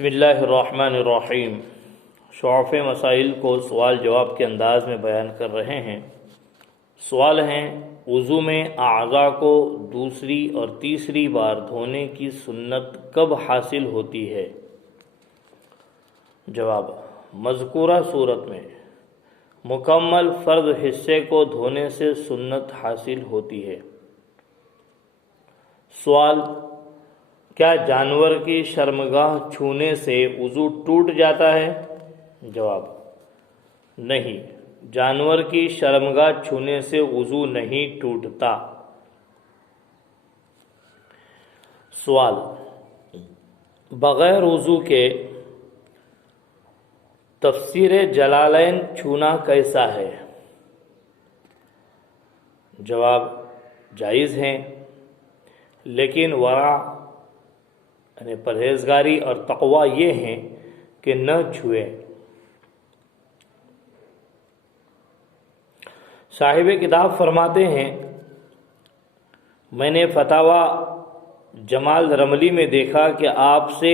بسم اللہ الرحمن الرحیم۔ شعف مسائل کو سوال جواب کے انداز میں بیان کر رہے ہیں۔ سوال ہیں، وضو میں اعضاء کو دوسری اور تیسری بار دھونے کی سنت کب حاصل ہوتی ہے؟ جواب، مذکورہ صورت میں مکمل فرد حصے کو دھونے سے سنت حاصل ہوتی ہے۔ سوال، کیا جانور کی شرمگاہ چھونے سے وضو ٹوٹ جاتا ہے؟ جواب، نہیں، جانور کی شرمگاہ چھونے سے وضو نہیں ٹوٹتا۔ سوال، بغیر وضو کے تفسیر جلالین چھونا کیسا ہے؟ جواب، جائز ہیں، لیکن ورع یعنی پرہیزگاری اور تقوی یہ ہیں کہ نہ چھوئے۔ صاحب کتاب فرماتے ہیں، میں نے فتاوی جمال رملی میں دیکھا کہ آپ سے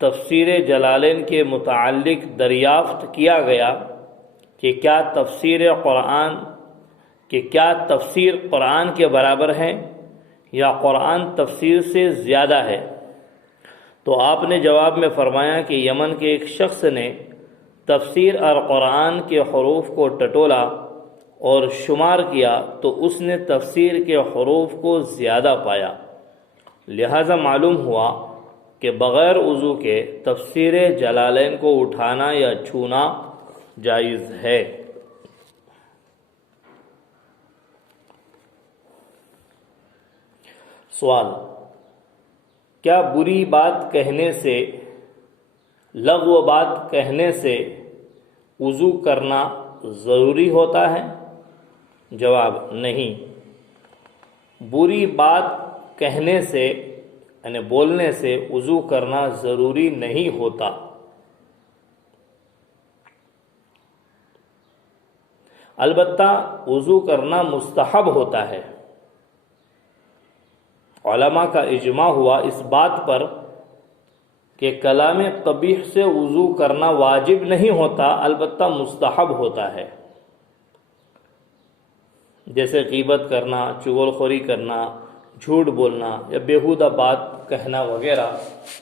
تفسیر جلالین کے متعلق دریافت کیا گیا کہ کیا تفسیر قرآن کے برابر ہے یا قرآن تفسیر سے زیادہ ہے؟ تو آپ نے جواب میں فرمایا کہ یمن کے ایک شخص نے تفسیر اور قرآن کے حروف کو ٹٹولا اور شمار کیا تو اس نے تفسیر کے حروف کو زیادہ پایا، لہذا معلوم ہوا کہ بغیر وضو کے تفسیر جلالین کو اٹھانا یا چھونا جائز ہے۔ سوال، کیا بری بات کہنے سے، لغو بات کہنے سے وضو کرنا ضروری ہوتا ہے؟ جواب، نہیں، بری بات کہنے سے یعنی بولنے سے وضو کرنا ضروری نہیں ہوتا۔ البتہ وضو کرنا مستحب ہوتا ہے۔ علماء کا اجماع ہوا اس بات پر کہ کلام قبیح سے وضو کرنا واجب نہیں ہوتا، البتہ مستحب ہوتا ہے، جیسے غیبت کرنا، چغل خوری کرنا، جھوٹ بولنا یا بیہودہ بات کہنا وغیرہ،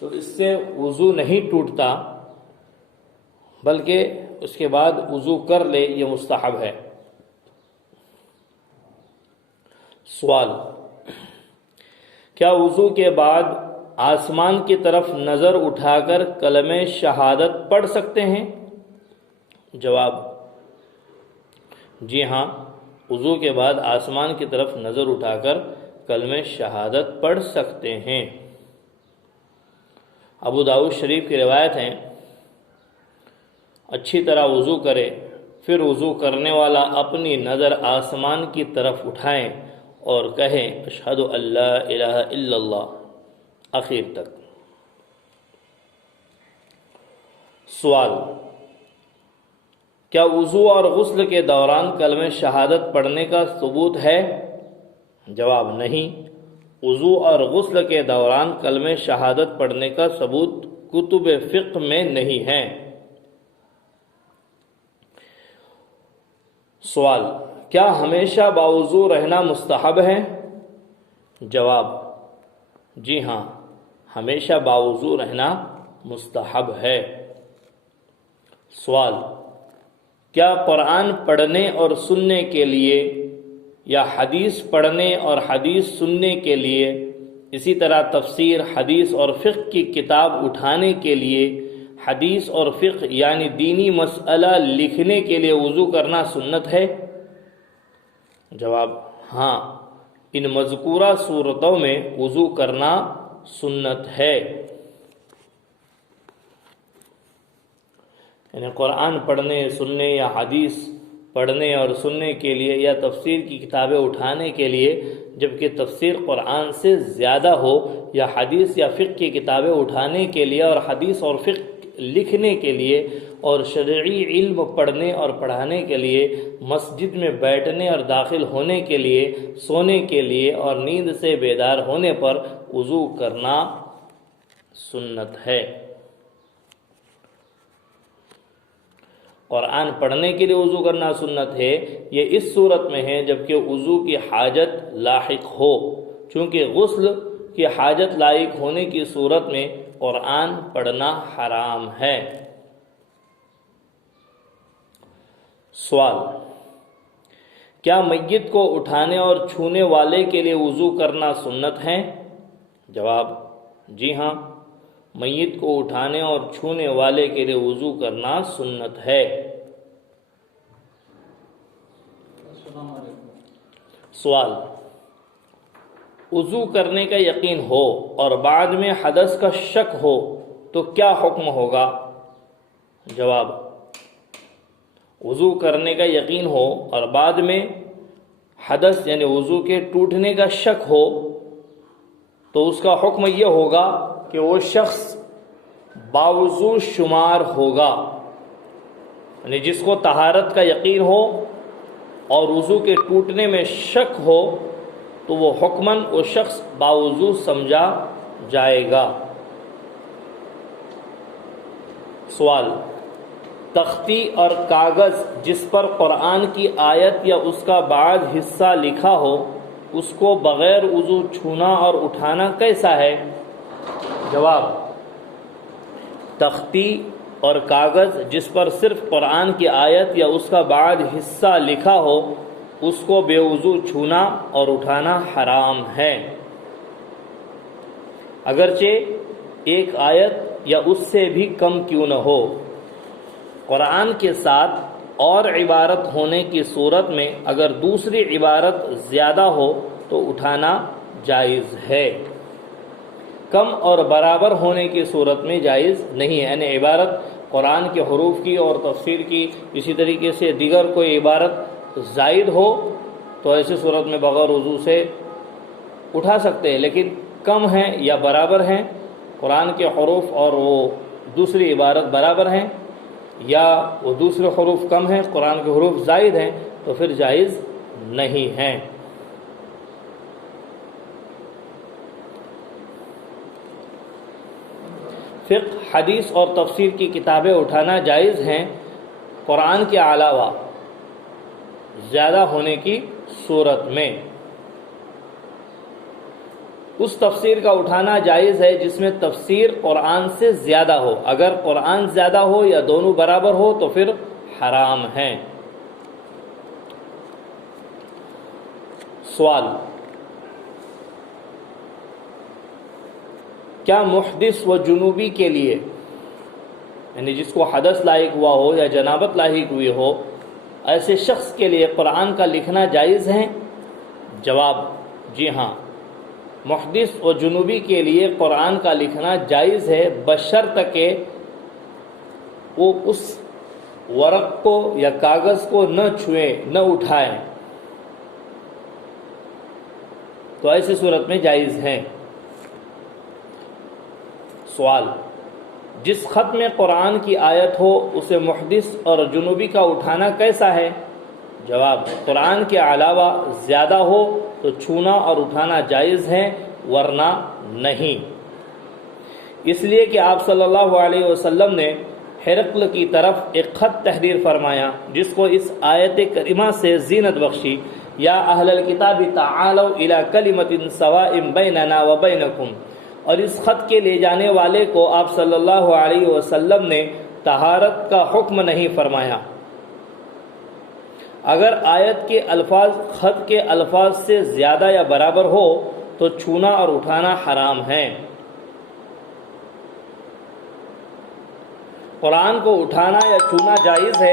تو اس سے وضو نہیں ٹوٹتا، بلکہ اس کے بعد وضو کر لے، یہ مستحب ہے۔ سوال، کیا وضو کے بعد آسمان کی طرف نظر اٹھا کر کلمہ شہادت پڑھ سکتے ہیں؟ جواب، جی ہاں، وضو کے بعد آسمان کی طرف نظر اٹھا کر کلمہ شہادت پڑھ سکتے ہیں۔ ابو داؤد شریف کی روایت ہے، اچھی طرح وضو کرے، پھر وضو کرنے والا اپنی نظر آسمان کی طرف اٹھائیں اور کہیں اشہد ان لا الہ الا اللہ آخر تک۔ سوال، کیا وضو اور غسل کے دوران کلمہ شہادت پڑھنے کا ثبوت ہے؟ جواب، نہیں، وضو اور غسل کے دوران کلمہ شہادت پڑھنے کا ثبوت کتب فقہ میں نہیں ہے۔ سوال، کیا ہمیشہ باوضو رہنا مستحب ہے؟ جواب، جی ہاں، ہمیشہ باوضو رہنا مستحب ہے۔ سوال، کیا قرآن پڑھنے اور سننے کے لیے یا حدیث پڑھنے اور حدیث سننے کے لیے، اسی طرح تفسیر، حدیث اور فقہ کی کتاب اٹھانے کے لیے، حدیث اور فقہ یعنی دینی مسئلہ لکھنے کے لیے وضو کرنا سنت ہے؟ جواب، ہاں، ان مذکورہ صورتوں میں وضو کرنا سنت ہے۔ یعنی قرآن پڑھنے، سننے یا حدیث پڑھنے اور سننے کے لیے یا تفسیر کی کتابیں اٹھانے کے لیے، جبکہ تفسیر قرآن سے زیادہ ہو، یا حدیث یا فقہ کی کتابیں اٹھانے کے لیے اور حدیث اور فقہ لکھنے کے لیے اور شرعی علم پڑھنے اور پڑھانے کے لیے، مسجد میں بیٹھنے اور داخل ہونے کے لیے، سونے کے لیے اور نیند سے بیدار ہونے پر وضو کرنا سنت ہے۔ قرآن پڑھنے کے لیے وضو کرنا سنت ہے، یہ اس صورت میں ہے جبکہ وضو کی حاجت لاحق ہو، چونکہ غسل کی حاجت لاحق ہونے کی صورت میں قرآن پڑھنا حرام ہے۔ سوال: کیا میت کو اٹھانے اور چھونے والے کے لیے وضو کرنا سنت ہے؟ جواب: جی ہاں، میت کو اٹھانے اور چھونے والے کے لیے وضو کرنا سنت ہے۔ سوال: وضو کرنے کا یقین ہو اور بعد میں حدث کا شک ہو تو کیا حکم ہوگا؟ جواب: وضو کرنے کا یقین ہو اور بعد میں حدث یعنی وضو کے ٹوٹنے کا شک ہو تو اس کا حکم یہ ہوگا کہ وہ شخص باوضو شمار ہوگا، یعنی جس کو طہارت کا یقین ہو اور وضو کے ٹوٹنے میں شک ہو تو وہ حکماً وہ شخص باوضو سمجھا جائے گا۔ سوال: تختی اور کاغذ جس پر قرآن کی آیت یا اس کا بعض حصہ لکھا ہو اس کو بغیر وضو چھونا اور اٹھانا کیسا ہے؟ جواب: تختی اور کاغذ جس پر صرف قرآن کی آیت یا اس کا بعض حصہ لکھا ہو اس کو بے وضو چھونا اور اٹھانا حرام ہے، اگرچہ ایک آیت یا اس سے بھی کم کیوں نہ ہو۔ قرآن کے ساتھ اور عبارت ہونے کی صورت میں اگر دوسری عبارت زیادہ ہو تو اٹھانا جائز ہے، کم اور برابر ہونے کی صورت میں جائز نہیں ہے، یعنی عبارت قرآن کے حروف کی اور تفسیر کی، اسی طریقے سے دیگر کوئی عبارت زائد ہو تو ایسی صورت میں بغیر وضو سے اٹھا سکتے ہیں، لیکن کم ہیں یا برابر ہیں، قرآن کے حروف اور وہ دوسری عبارت برابر ہیں یا وہ دوسرے حروف کم ہیں قرآن کے حروف زائد ہیں تو پھر جائز نہیں ہیں۔ فقہ، حدیث اور تفسیر کی کتابیں اٹھانا جائز ہیں قرآن کے علاوہ زیادہ ہونے کی صورت میں۔ اس تفسیر کا اٹھانا جائز ہے جس میں تفسیر قرآن سے زیادہ ہو، اگر قرآن زیادہ ہو یا دونوں برابر ہو تو پھر حرام ہیں۔ سوال: کیا محدث و جنوبی کے لیے، یعنی جس کو حدث لاحق ہوا ہو یا جنابت لاحق ہوئی ہو، ایسے شخص کے لیے قرآن کا لکھنا جائز ہے؟ جواب: جی ہاں، محدث و جنوبی کے لیے قرآن کا لکھنا جائز ہے بشرط کہ وہ اس ورق کو یا کاغذ کو نہ چھوئیں، نہ اٹھائیں، تو ایسی صورت میں جائز ہیں۔ سوال: جس خط میں قرآن کی آیت ہو اسے محدث اور جنوبی کا اٹھانا کیسا ہے؟ جواب: قرآن کے علاوہ زیادہ ہو تو چھونا اور اٹھانا جائز ہے ورنہ نہیں، اس لیے کہ آپ صلی اللہ علیہ وسلم نے ہرقل کی طرف ایک خط تحریر فرمایا جس کو اس آیت کریمہ سے زینت بخشی، یا اہل الکتاب تعالوا الی کلمۃ سواء بیننا وبینکم، اور اس خط کے لے جانے والے کو آپ صلی اللہ علیہ وسلم نے طہارت کا حکم نہیں فرمایا۔ اگر آیت کے الفاظ خط کے الفاظ سے زیادہ یا برابر ہو تو چھونا اور اٹھانا حرام ہے۔ قرآن کو اٹھانا یا چھونا جائز ہے